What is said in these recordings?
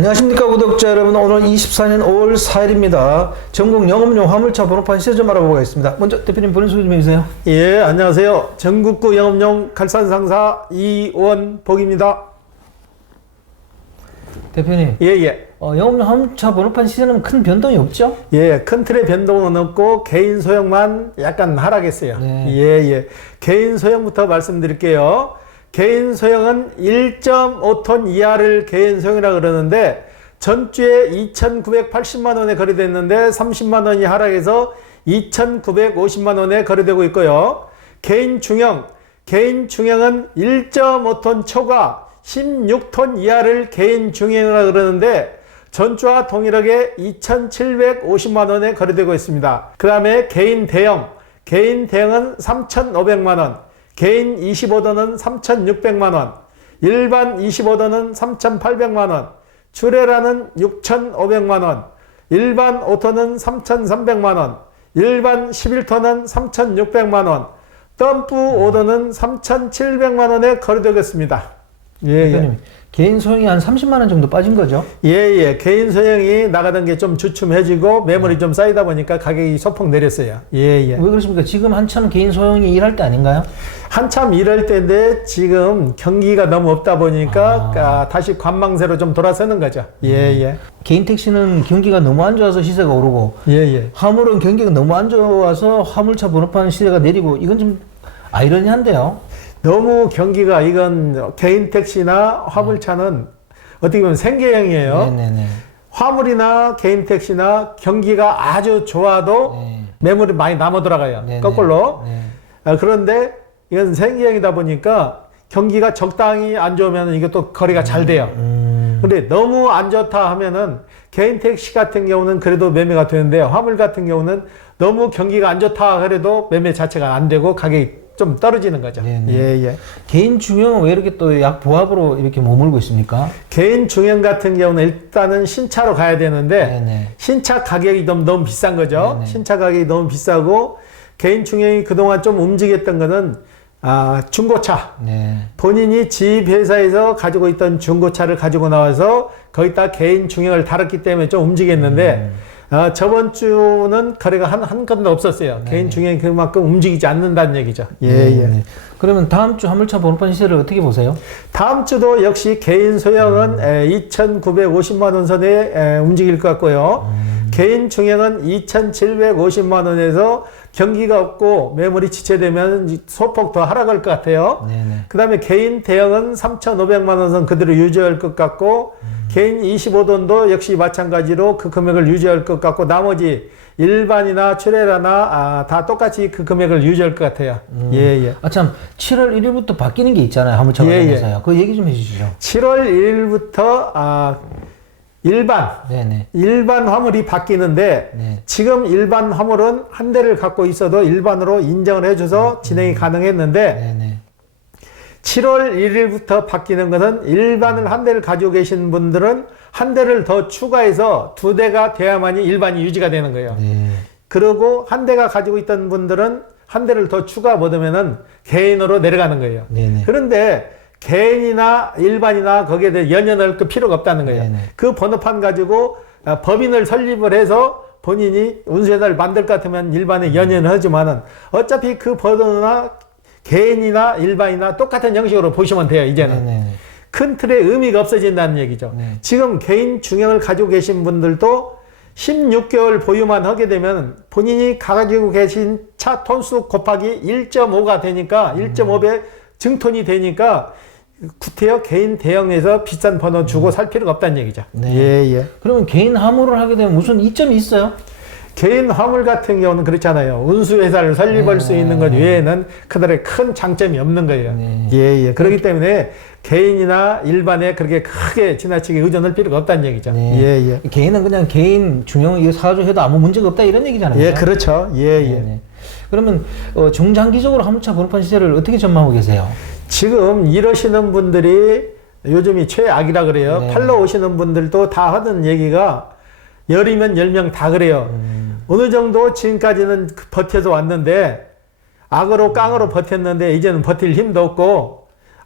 안녕하십니까 구독자 여러분. 오늘 24년 5월 4일입니다. 전국 영업용 화물차 번호판 시세 좀 알아보겠습니다. 먼저 대표님 본인 소개 좀 해주세요. 예, 안녕하세요. 전국구 영업용 갈산상사 이원복입니다. 대표님. 예. 영업용 화물차 번호판 시세는 큰 변동이 없죠? 예, 큰 틀의 변동은 없고 개인 소형만 약간 하락했어요. 네. 예. 개인 소형부터 말씀드릴게요. 개인 소형은 1.5톤 이하를 개인 소형이라 그러는데 전주에 2,980만 원에 거래됐는데 30만 원이 하락해서 2,950만 원에 거래되고 있고요. 개인 중형은 1.5톤 초과 16톤 이하를 개인 중형이라 그러는데 전주와 동일하게 2,750만 원에 거래되고 있습니다. 그 다음에 개인 대형은 3,500만 원, 개인 25도는 3,600만 원, 일반 25도는 3,800만 원, 출애라는 6,500만 원, 일반 5톤은 3,300만 원, 일반 11톤은 3,600만 원, 덤프 5도는 3,700만 원에 거래되겠습니다. 대표님, 개인 소형이 한 30만 원 정도 빠진 거죠? 예. 개인 소형이 나가던 게 좀 주춤해지고 매물이 좀 쌓이다 보니까 가격이 소폭 내렸어요. 예. 왜 그렇습니까? 지금 한참 개인 소형이 일할 때 아닌가요? 한참 이럴 때인데 지금 경기가 너무 없다 보니까 다시 관망세로 좀 돌아서는 거죠. 예. 개인 택시는 경기가 너무 안 좋아서 시세가 오르고 예. 화물은 경기가 너무 안 좋아서 화물차 번호판 시세가 내리고, 이건 좀 아이러니한데요. 너무 경기가, 이건 개인 택시나 화물차는 어떻게 보면 생계형이에요. 네네네. 화물이나 개인 택시나 경기가 아주 좋아도 매물이 많이 남아 돌아가요. 네네. 거꾸로. 네. 그런데 이건 생계형이다 보니까 경기가 적당히 안 좋으면 이것도 거래가 잘 돼요. 근데 너무 안 좋다 하면은 개인 택시 같은 경우는 그래도 매매가 되는데 화물 같은 경우는 너무 경기가 안 좋다 그래도 매매 자체가 안 되고 가격이 좀 떨어지는 거죠. 예. 개인 중형은 왜 이렇게 또 약 보합으로 이렇게 머물고 있습니까? 개인 중형 같은 경우는 일단은 신차로 가야 되는데 네네. 신차 가격이 너무 비싼 거죠. 네네. 신차 가격이 너무 비싸고 개인 중형이 그동안 좀 움직였던 거는 중고차. 네. 본인이 집 회사에서 가지고 있던 중고차를 가지고 나와서 거기다 개인 중형을 달았기 때문에 좀 움직였는데 저번 주는 거래가 한 건도 없었어요. 개인 중형이 그만큼 움직이지 않는다는 얘기죠. 예. 그러면 다음 주 화물차 번호판 시세를 어떻게 보세요? 다음 주도 역시 개인 소형은 2,950만 원 선에 움직일 것 같고요. 개인 중형은 2,750만 원에서 경기가 없고 매물이 지체되면 소폭 더 하락할 것 같아요. 그 다음에 개인 대형은 3,500만 원 선 그대로 유지할 것 같고 개인 25돈도 역시 마찬가지로 그 금액을 유지할 것 같고 나머지 일반이나 출애라나 다 똑같이 그 금액을 유지할 것 같아요. 예. 참 7월 1일부터 바뀌는 게 있잖아요. 화물차 관련해서요. 그 얘기 좀 해주시죠. 7월 1일부터 일반 화물이 바뀌는데 지금 일반 화물은 한 대를 갖고 있어도 일반으로 인정을 해줘서 진행이 가능했는데 7월 1일부터 바뀌는 것은 일반을 한 대를 가지고 계신 분들은 한 대를 더 추가해서 두 대가 돼야만이 일반이 유지가 되는 거예요. 그리고 한 대가 가지고 있던 분들은 한 대를 더 추가 못하면은 개인으로 내려가는 거예요. 그런데 개인이나 일반이나 거기에 대해 연연할 필요가 없다는 거예요. 그 번호판 가지고 법인을 설립을 해서 본인이 운수회사를 만들 것 같으면 일반에 연연을 하지만은 어차피 그 번호나 개인이나 일반이나 똑같은 형식으로 보시면 돼요. 이제는 큰 틀의 의미가 없어진다는 얘기죠. 지금 개인 중형을 가지고 계신 분들도 16개월 보유만 하게 되면 본인이 가지고 계신 차 톤수 곱하기 1.5가 되니까 1.5배 증톤이 되니까 구태여 개인 대형에서 비싼 번호 주고 살 필요가 없다는 얘기죠. 예. 그러면 개인 화물을 하게 되면 무슨 이점이 있어요? 개인 화물 같은 경우는 그렇잖아요. 운수회사를 설립할 수 있는 것 외에는 그들의 큰 장점이 없는 거예요. 예. 그렇기 때문에 개인이나 일반에 그렇게 크게 지나치게 의존할 필요가 없다는 얘기죠. 예. 개인은 그냥 개인 중형을 사주해도 아무 문제가 없다 이런 얘기잖아요. 예, 그렇죠. 예. 그러면 중장기적으로 화물차 번호판 시세를 어떻게 전망하고 계세요? 지금 이러시는 분들이 요즘이 최악이라 그래요. 팔러 오시는 분들도 다 하는 얘기가 열이면 10명 다 그래요. 어느 정도 지금까지는 버텨서 왔는데 악으로 깡으로 버텼는데 이제는 버틸 힘도 없고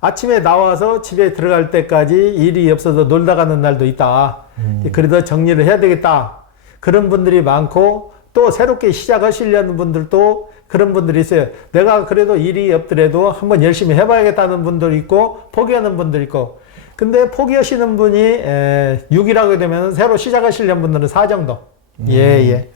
아침에 나와서 집에 들어갈 때까지 일이 없어서 놀다 가는 날도 있다. 그래도 정리를 해야 되겠다. 그런 분들이 많고 또 새롭게 시작하시려는 분들도 그런 분들이 있어요. 내가 그래도 일이 없더라도 한번 열심히 해봐야겠다는 분들이 있고 포기하는 분들이 있고 근데 포기하시는 분이 6이라고 되면 새로 시작하시려는 분들은 4 정도. 예.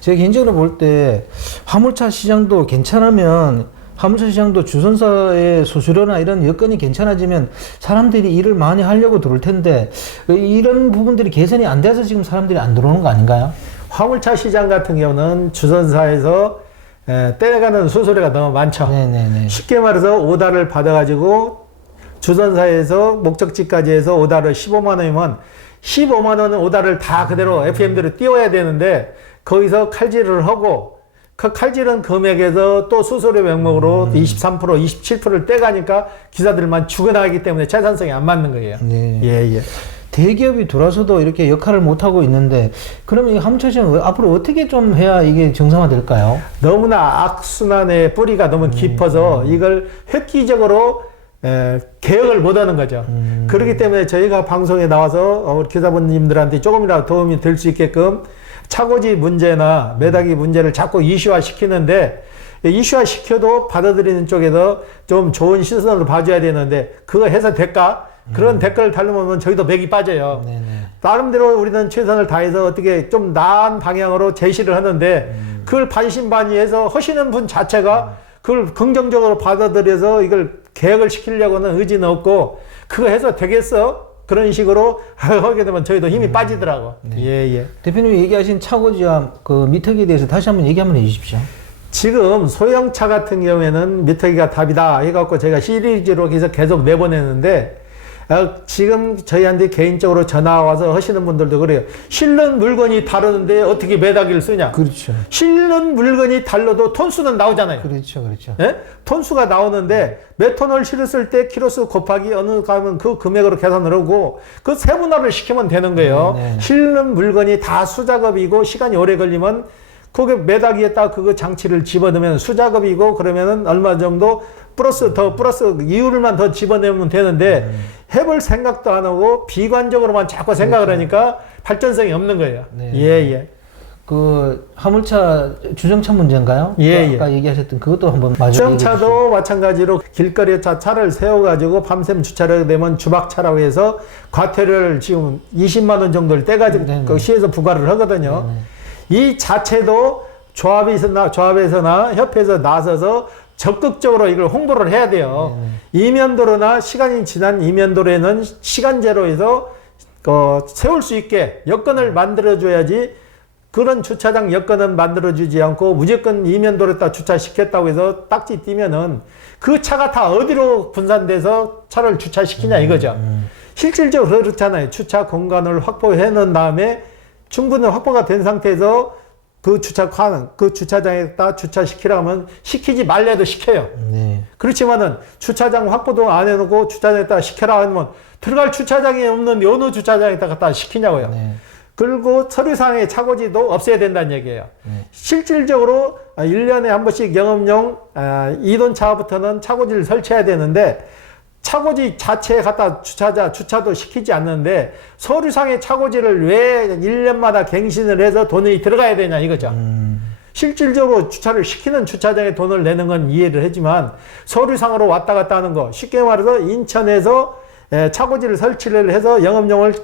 제가 개인적으로 볼 때 화물차 시장도 괜찮으면 화물차 시장도 주선사의 수수료나 이런 여건이 괜찮아지면 사람들이 일을 많이 하려고 들어올 텐데 이런 부분들이 개선이 안 돼서 지금 사람들이 안 들어오는 거 아닌가요? 화물차 시장 같은 경우는 주선사에서 떼가는 수수료가 너무 많죠. 네네네. 쉽게 말해서 오다를 받아가지고 주선사에서 목적지까지 해서 오다를 15만 원이면 15만 원은 오다를 다 그대로 FM대로 띄워야 되는데 거기서 칼질을 하고 그 칼질한 금액에서 또 수수료 명목으로 23%, 27%를 떼가니까 기사들만 죽어나가기 때문에 재산성이 안 맞는 거예요. 네. 예. 대기업이 들어와서도 이렇게 역할을 못하고 있는데 그러면 이 화물차 시장 앞으로 어떻게 좀 해야 이게 정상화될까요? 너무나 악순환의 뿌리가 너무 깊어서 이걸 획기적으로 개혁을 못하는 거죠. 그렇기 때문에 저희가 방송에 나와서 우리 기사분님들한테 조금이라도 도움이 될 수 있게끔 차고지 문제나 매다기 문제를 자꾸 이슈화 시키는데 이슈화 시켜도 받아들이는 쪽에서 좀 좋은 시선으로 봐줘야 되는데 그거 해서 될까? 그런 댓글을 달려보면 저희도 맥이 빠져요. 네네. 나름대로 우리는 최선을 다해서 어떻게 좀 나은 방향으로 제시를 하는데 그걸 반신반의해서 하시는 분 자체가 그걸 긍정적으로 받아들여서 이걸 개혁을 시키려고는 의지는 없고 그거 해서 되겠어? 그런 식으로 하게 되면 저희도 힘이 빠지더라고. 네. 예. 대표님이 얘기하신 차고지와 그 미터기에 대해서 다시 한번 얘기 한번 해주십시오. 지금 소형차 같은 경우에는 미터기가 답이다 해갖고 제가 시리즈로 계속 내보내는데 지금 저희한테 개인적으로 전화 와서 하시는 분들도 그래요. 실는 물건이 다르는데 어떻게 매다기를 쓰냐. 그렇죠. 실는 물건이 달라도 톤수는 나오잖아요. 그렇죠. 예? 톤수가 나오는데 몇 톤을 실었을 때 키로수 곱하기 어느 가면 그 금액으로 계산을 하고 그 세분화를 시키면 되는 거예요. 네. 실는 물건이 다 수작업이고 시간이 오래 걸리면 그게 매다기에다 그거 장치를 집어넣으면 수작업이고 그러면은 얼마 정도 플러스 이율만 더 집어내면 되는데 해볼 생각도 안 하고 비관적으로만 자꾸 생각을 하니까 발전성이 없는 거예요. 네. 예. 그 화물차 주정차 문제인가요? 예. 아까 얘기하셨던 그것도 한번 마저 주정차도 마찬가지로 길거리에 차를 세워가지고 밤샘 주차를 하게 되면 주박차라고 해서 과태료를 지금 20만 원 정도를 떼가지고 그 시에서 부과를 하거든요. 이 자체도 조합에서나 협회에서 나서서 적극적으로 이걸 홍보를 해야 돼요. 이면도로나 시간이 지난 이면도로에는 시간제로 해서 세울 수 있게 여건을 만들어줘야지 그런 주차장 여건은 만들어주지 않고 무조건 이면도로에다 주차시켰다고 해서 딱지 띄면은 그 차가 다 어디로 분산돼서 차를 주차시키냐 이거죠. 실질적으로 그렇잖아요. 주차 공간을 확보해 놓은 다음에 충분히 확보가 된 상태에서 그 주차장에다 주차시키라면 시키지 말래도 시켜요. 네. 그렇지만은 주차장 확보도 안 해놓고 주차장에다 시켜라 하면 들어갈 주차장이 없는 어느 주차장에다 갖다 시키냐고요. 네. 그리고 서류상의 차고지도 없애야 된다는 얘기예요. 실질적으로 1년에 한 번씩 영업용 2돈 차부터는 차고지를 설치해야 되는데 차고지 자체에 갖다 주차도 시키지 않는데 서류상의 차고지를 왜 1년마다 갱신을 해서 돈이 들어가야 되냐 이거죠. 실질적으로 주차를 시키는 주차장에 돈을 내는 건 이해를 하지만 서류상으로 왔다 갔다 하는 거 쉽게 말해서 인천에서 차고지를 설치를 해서 영업용을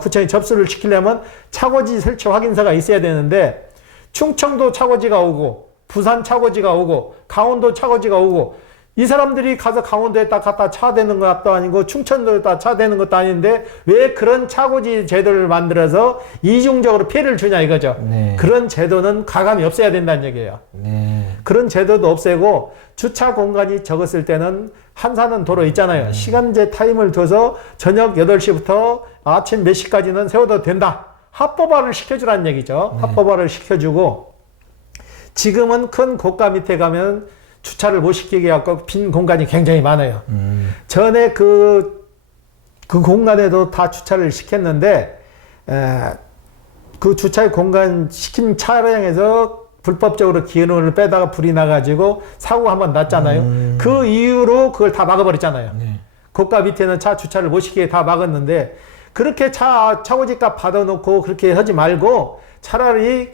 구청에 접수를 시키려면 차고지 설치 확인서가 있어야 되는데 충청도 차고지가 오고 부산 차고지가 오고 강원도 차고지가 오고 이 사람들이 가서 강원도에다 갖다 차대는 것도 아니고 충청도에다 차대는 것도 아닌데 왜 그런 차고지 제도를 만들어서 이중적으로 피해를 주냐 이거죠. 네. 그런 제도는 가감이 없애야 된다는 얘기예요. 네. 그런 제도도 없애고 주차 공간이 적었을 때는 한산은 도로 있잖아요. 시간제 타임을 둬서 저녁 8시부터 아침 몇 시까지는 세워도 된다. 합법화를 시켜주라는 얘기죠. 합법화를 시켜주고 지금은 큰 고가 밑에 가면 주차를 못 시키게 해갖고 빈 공간이 굉장히 많아요. 전에 그 공간에도 다 주차를 시켰는데 그 주차의 공간 시킨 차량에서 불법적으로 기름을 빼다가 불이 나가지고 사고가 한번 났잖아요. 그 이유로 그걸 다 막아버렸잖아요. 네. 고가 밑에는 차 주차를 못 시키게 다 막았는데 그렇게 차고지값 받아놓고 그렇게 하지 말고 차라리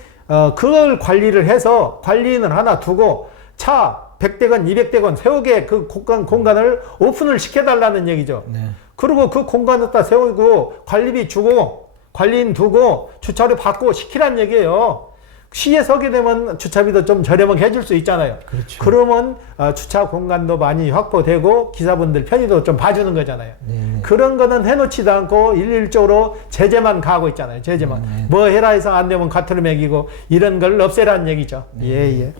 그걸 관리를 해서 관리인을 하나 두고 차 100대건 200대건 세우게 그 공간을 오픈을 시켜달라는 얘기죠. 네. 그리고 그 공간에다 세우고 관리비 주고 관리인 두고 주차료 받고 시키란 얘기예요. 시에 서게 되면 주차비도 좀 저렴하게 해줄 수 있잖아요. 그렇죠. 그러면 주차 공간도 많이 확보되고 기사분들 편의도 좀 봐주는 거잖아요. 네. 그런 거는 해놓지도 않고 일률적으로 제재만 가고 있잖아요. 제재만. 네. 뭐 해라 해서 안 되면 가투로 매기고 이런 걸 없애라는 얘기죠. 네. 예.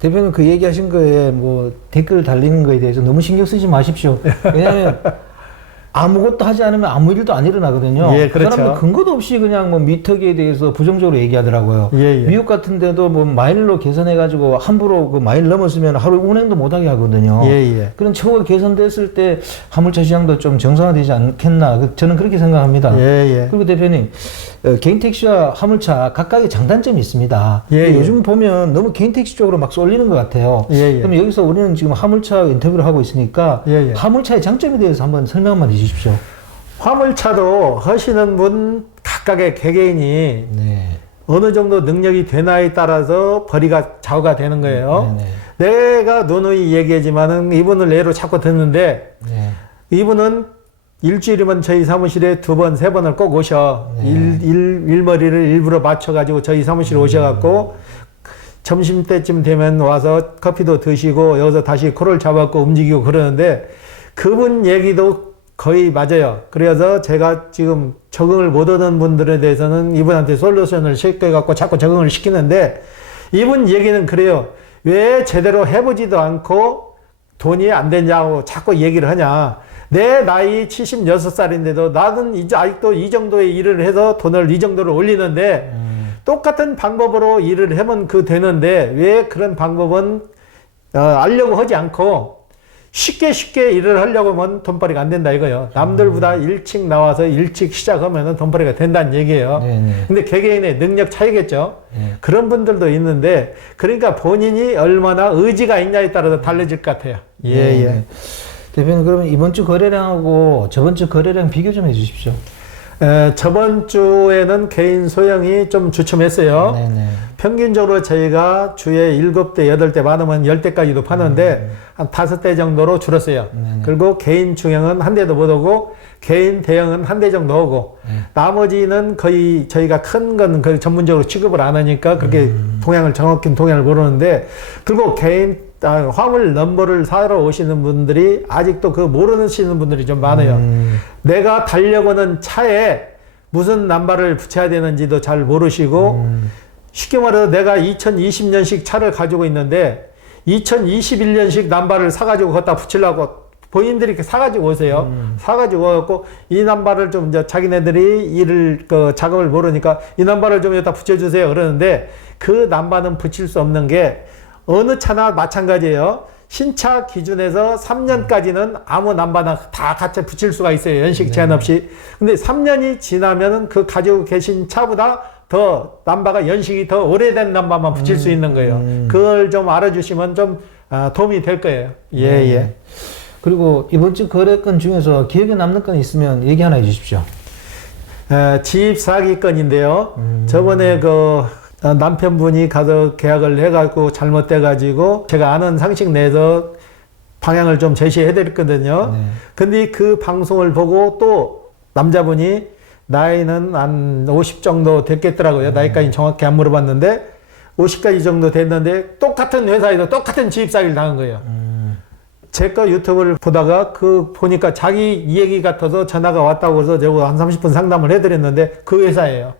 대표님 그 얘기하신 거에 뭐 댓글 달리는 거에 대해서 너무 신경 쓰지 마십시오. 왜냐하면 아무것도 하지 않으면 아무 일도 안 일어나거든요. 예, 그렇죠. 그 사람은 근거도 없이 그냥 뭐 미터기에 대해서 부정적으로 얘기하더라고요. 예. 미국 같은 데도 뭐 마일로 계산해가지고 함부로 그 마일 넘었으면 하루 운행도 못하게 하거든요. 예. 그런 처우가 개선됐을 때 화물차 시장도 좀 정상화되지 않겠나. 저는 그렇게 생각합니다. 예. 그리고 대표님, 개인 택시와 화물차 각각의 장단점이 있습니다. 예. 요즘 보면 너무 개인 택시 쪽으로 막 쏠리는 것 같아요. 예. 그럼 여기서 우리는 지금 화물차 인터뷰를 하고 있으니까 예. 화물차의 장점에 대해서 한번 설명 한번 해주십시오. 화물차도 하시는 분 각각의 개개인이 네. 어느 정도 능력이 되나에 따라서 벌이가 좌우가 되는 거예요. 네네. 내가 누누이 얘기하지만은 이분을 예로 자꾸 듣는데 네. 이분은 일주일이면 저희 사무실에 2번, 3번을 꼭 오셔. 네. 일머리를 일부러 맞춰가지고 저희 사무실에 오셔갖고 점심때쯤 되면 와서 커피도 드시고 여기서 다시 코를 잡았고 움직이고 그러는데 그분 얘기도 거의 맞아요. 그래서 제가 지금 적응을 못 하는 분들에 대해서는 이분한테 솔루션을 시켜갖고 자꾸 적응을 시키는데 이분 얘기는 그래요. 왜 제대로 해보지도 않고 돈이 안 되냐고 자꾸 얘기를 하냐. 내 나이 76살인데도 나는 이제 아직도 이 정도의 일을 해서 돈을 이 정도를 올리는데 똑같은 방법으로 일을 하면 되는데 왜 그런 방법은 알려고 하지 않고 쉽게 일을 하려고 하면 돈벌이가 안 된다 이거예요. 남들보다 일찍 나와서 일찍 시작하면 돈벌이가 된다는 얘기예요. 네네. 근데 개개인의 능력 차이겠죠. 네. 그런 분들도 있는데 그러니까 본인이 얼마나 의지가 있냐에 따라서 달라질 것 같아요. 네. 대표님 그러면 이번 주 거래량하고 저번 주 거래량 비교 좀 해주십시오. 저번 주에는 개인 소형이 좀 주춤했어요. 네네. 평균적으로 저희가 주에 7대, 8대 많으면 10대까지도 파는데 한 5대 정도로 줄었어요. 네네. 그리고 개인 중형은 한 대도 못 오고 개인 대형은 한 대 정도 오고 나머지는 거의 저희가 큰 건 거의 전문적으로 취급을 안 하니까 그렇게 정확히 동향을 모르는데 그리고 개인 화물 넘버를 사러 오시는 분들이 아직도 모르시는 분들이 좀 많아요. 내가 달려고 하는 차에 무슨 남바를 붙여야 되는지도 잘 모르시고 쉽게 말해서 내가 2020년식 차를 가지고 있는데 2021년식 남바를 사가지고 갖다 붙이려고 본인들이 이렇게 사가지고 오세요. 사가지고 와갖고 이 남바를 좀 이제 자기네들이 작업을 모르니까 이 남바를 좀 여기다 붙여주세요. 그러는데 그 남바는 붙일 수 없는 게 어느 차나 마찬가지예요. 신차 기준에서 3년까지는 아무 남바나 다 같이 붙일 수가 있어요. 연식 제한 없이. 근데 3년이 지나면은 그 가지고 계신 차보다 더 남바가 연식이 더 오래된 남바만 붙일 수 있는 거예요. 그걸 좀 알아주시면 좀 도움이 될 거예요. 예. 그리고 이번 주 거래건 중에서 기억에 남는 건 있으면 얘기 하나 해주십시오. 집 사기 건인데요. 저번에 남편분이 가서 계약을 해가지고 잘못돼가지고 제가 아는 상식 내에서 방향을 좀 제시해드렸거든요. 근데 그 방송을 보고 또 남자분이 나이는 한 50 정도 됐겠더라고요. 나이까지 정확히 안 물어봤는데 50까지 정도 됐는데 똑같은 회사에도 똑같은 집 사기를 당한 거예요. 제 거 유튜브를 보다가 보니까 자기 이 얘기 같아서 전화가 왔다고 해서 제가 한 30분 상담을 해드렸는데 그 회사예요.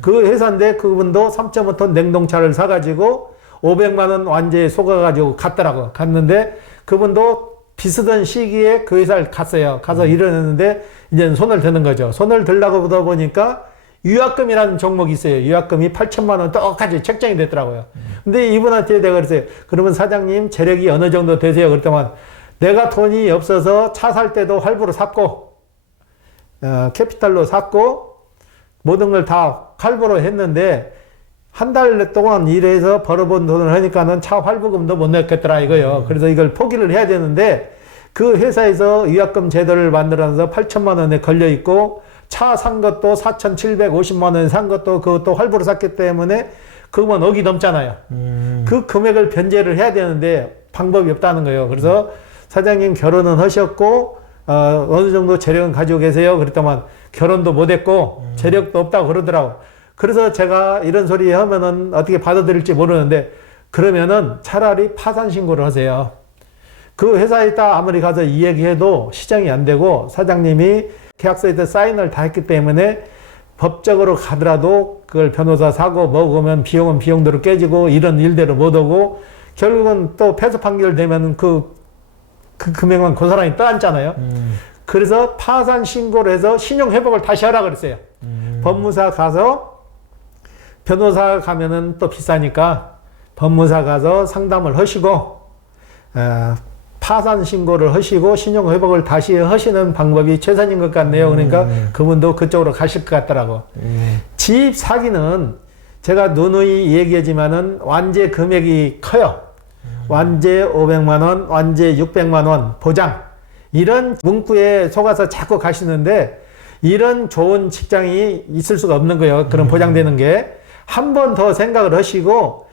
그 회사인데 그분도 3.5톤 냉동차를 사가지고 500만 원 완전히 속아가지고 갔더라고. 갔는데 그분도 비슷한 시기에 그 회사를 갔어요. 가서 일을 했는데 이제 손을 드는 거죠. 손을 들라고 보다 보니까 유약금이라는 종목이 있어요. 유약금이 8천만 원 똑같이 책정이 됐더라고요. 근데 이분한테 내가 그랬어요. 그러면 사장님 재력이 어느 정도 되세요? 그랬더만 내가 돈이 없어서 차 살 때도 할부로 샀고 캐피탈로 샀고 모든 걸 다 할부로 했는데 한 달 동안 일해서 벌어본 돈을 하니까는 차 할부금도 못 냈겠더라 이거요. 그래서 이걸 포기를 해야 되는데 그 회사에서 위약금 제도를 만들어서 8천만 원에 걸려 있고 차 산 것도 4,750만 원 산 것도 그것도 할부로 샀기 때문에 그건 억이 넘잖아요. 그 금액을 변제를 해야 되는데 방법이 없다는 거예요. 그래서 사장님 결혼은 하셨고 어느 정도 재력은 가지고 계세요. 그랬더만 결혼도 못했고 재력도 없다고 그러더라고. 그래서 제가 이런 소리 하면은 어떻게 받아들일지 모르는데 그러면은 차라리 파산 신고를 하세요. 그 회사에다 아무리 가서 이 얘기해도 시정이 안 되고 사장님이 계약서에다 사인을 다 했기 때문에 법적으로 가더라도 그걸 변호사 사고 먹으면 비용은 비용대로 깨지고 이런 일대로 못 오고 결국은 또 패소 판결 되면 그 금액만 그 사람이 떠안잖아요. 그래서 파산 신고를 해서 신용 회복을 다시 하라 그랬어요. 법무사 가서 변호사 가면은 또 비싸니까 법무사 가서 상담을 하시고 파산 신고를 하시고 신용 회복을 다시 하시는 방법이 최선인 것 같네요. 그러니까 그분도 그쪽으로 가실 것 같더라고. 집 사기는 제가 누누이 얘기하지만은 완제 금액이 커요. 완제 500만 원, 완제 600만 원 보장. 이런 문구에 속아서 자꾸 가시는데 이런 좋은 직장이 있을 수가 없는 거예요. 그런 보장되는 게. 한 번 더 생각을 하시고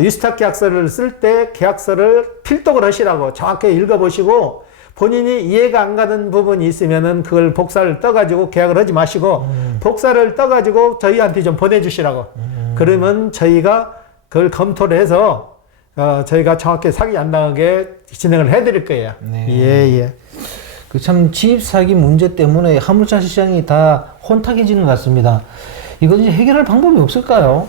위스탁 계약서를 쓸 때 계약서를 필독을 하시라고 정확히 읽어보시고 본인이 이해가 안 가는 부분이 있으면은 그걸 복사를 떠가지고 계약을 하지 마시고 복사를 떠가지고 저희한테 좀 보내주시라고. 그러면 저희가 그걸 검토를 해서 저희가 정확히 사기 안 당하게 진행을 해드릴 거예요. 네. 예. 그 참 집 사기 문제 때문에 화물차 시장이 다 혼탁해지는 것 같습니다. 이건 이제 해결할 방법이 없을까요?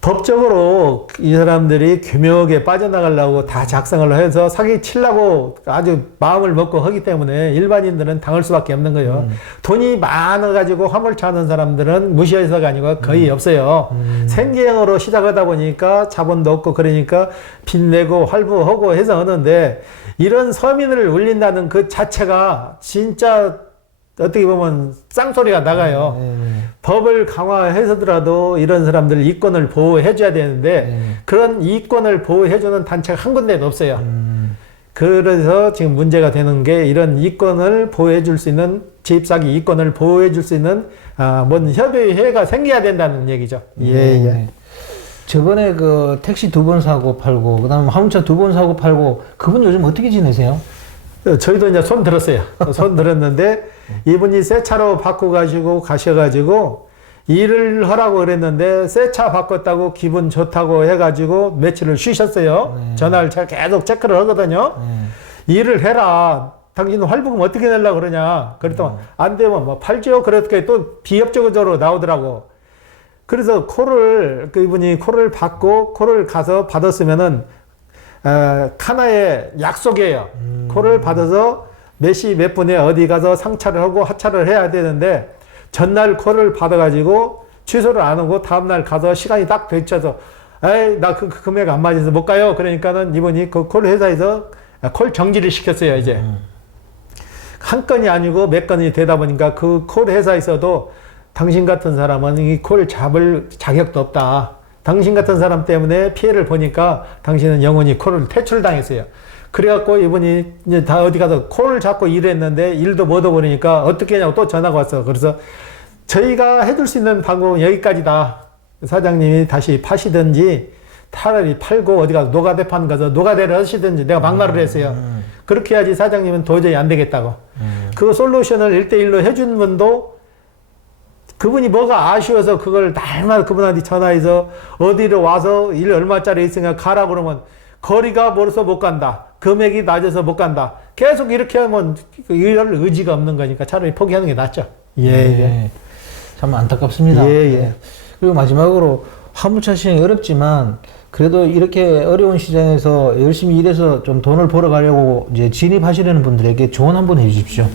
법적으로 이 사람들이 교묘하게 빠져나가려고 다 작성을 해서 사기 치려고 아주 마음을 먹고 하기 때문에 일반인들은 당할 수밖에 없는 거예요. 돈이 많아가지고 화물차 하는 사람들은 무시해서가 아니고 거의 없어요. 생계형으로 시작하다 보니까 자본도 없고 그러니까 빚내고 할부하고 해서 하는데 이런 서민을 울린다는 그 자체가 진짜 어떻게 보면 쌍소리가 나가요. 법을 강화해서더라도 이런 사람들 이권을 보호해줘야 되는데 그런 이권을 보호해주는 단체가 한 군데도 없어요. 그래서 지금 문제가 되는 게 이런 이권을 보호해줄 수 있는 집사기 이권을 보호해줄 수 있는 뭔 협의회가 생겨야 된다는 얘기죠. 예. 저번에 그 택시 2번 사고 팔고 그다음에 화물차 2번 사고 팔고 그분 요즘 어떻게 지내세요? 저희도 이제 손 들었어요. 손 들었는데 이분이 새 차로 바꿔 가지고 가셔가지고 일을 하라고 그랬는데 새 차 바꿨다고 기분 좋다고 해가지고 며칠을 쉬셨어요. 전화를 제가 계속 체크를 하거든요. 일을 해라. 당신 할부금 어떻게 내려고 그러냐. 그랬더니 안 되면 뭐 팔죠. 그렇게 또 비협조적으로 나오더라고. 그래서 이분이 콜을 받고 콜을 가서 받았으면은 하나의 약속이에요. 콜을 받아서 몇 시 몇 분에 어디 가서 상차를 하고 하차를 해야 되는데 전날 콜을 받아가지고 취소를 안 하고 다음날 가서 시간이 딱 되쳐서 에이 나 그 금액 안 맞아서 못 가요. 그러니까는 이분이 그 콜 회사에서 콜 정지를 시켰어요. 이제 한 건이 아니고 몇 건이 되다 보니까 그 콜 회사에서도 당신 같은 사람은 이 콜 잡을 자격도 없다. 당신 같은 사람 때문에 피해를 보니까 당신은 영원히 콜을 퇴출당했어요. 그래갖고 이분이 이제 다 어디 가서 콜을 잡고 일했는데 일도 못 하고 그러니까 어떻게 하냐고 또 전화가 왔어. 그래서 저희가 해줄 수 있는 방법은 여기까지다. 사장님이 다시 파시든지 차라리 팔고 어디 가서 노가대판 가서 노가대를 하시든지 내가 막말을 했어요. 그렇게 해야지 사장님은 도저히 안 되겠다고. 그 솔루션을 1대1로 해준 분도 그분이 뭐가 아쉬워서 그걸 날마다 그분한테 전화해서 어디로 와서 일 얼마짜리 있으니까 가라 그러면 거리가 멀어서 못 간다. 금액이 낮아서 못 간다. 계속 이렇게 하면 이럴 의지가 없는 거니까 차라리 포기하는 게 낫죠. 예. 참 안타깝습니다. 예. 그리고 마지막으로 화물차 시장이 어렵지만 그래도 이렇게 어려운 시장에서 열심히 일해서 좀 돈을 벌어가려고 이제 진입하시려는 분들에게 조언 한번 해주십시오.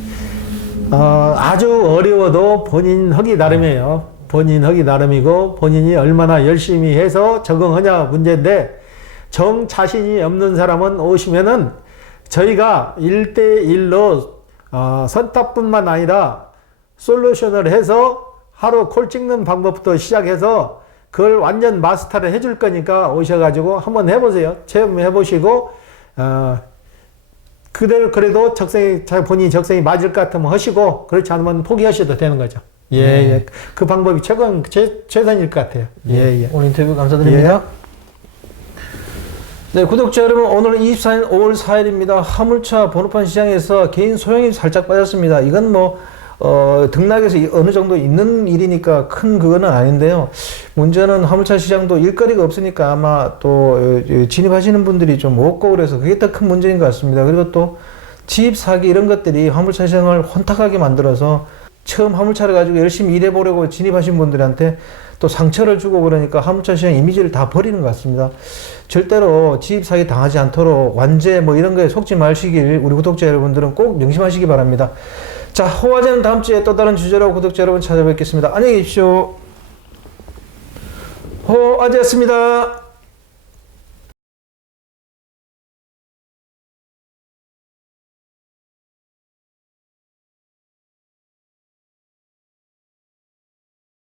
아주 어려워도 본인 하기 나름이에요. 본인 하기 나름이고 본인이 얼마나 열심히 해서 적응하냐 문제인데 정 자신이 없는 사람은 오시면은 저희가 1대1로 선탑뿐만 아니라 솔루션을 해서 하루 콜 찍는 방법부터 시작해서 그걸 완전 마스터를 해줄 거니까 오셔가지고 한번 해보세요. 체험해 보시고 그대로 그래도 자기 본인이 적성이 맞을 것 같으면 하시고 그렇지 않으면 포기하셔도 되는 거죠. 예. 그 방법이 최선일 것 같아요. 예. 오늘 인터뷰 감사드립니다. 네, 구독자 여러분, 오늘은 24일 5월 4일입니다. 화물차 번호판 시장에서 개인 소형이 살짝 빠졌습니다. 이건 등락에서 어느 정도 있는 일이니까 큰 그거는 아닌데요. 문제는 화물차 시장도 일거리가 없으니까 아마 또 진입하시는 분들이 좀 없고 그래서 그게 더 큰 문제인 것 같습니다. 그리고 또 지입 사기 이런 것들이 화물차 시장을 혼탁하게 만들어서 처음 화물차를 가지고 열심히 일해보려고 진입하신 분들한테 또 상처를 주고 그러니까 화물차 시장 이미지를 다 버리는 것 같습니다. 절대로 지입 사기 당하지 않도록 완제 이런 거에 속지 마시길 우리 구독자 여러분들은 꼭 명심하시기 바랍니다. 자, 호화제는 다음 주에 또 다른 주제로 구독자 여러분 찾아뵙겠습니다. 안녕히 계십시오. 호화제였습니다.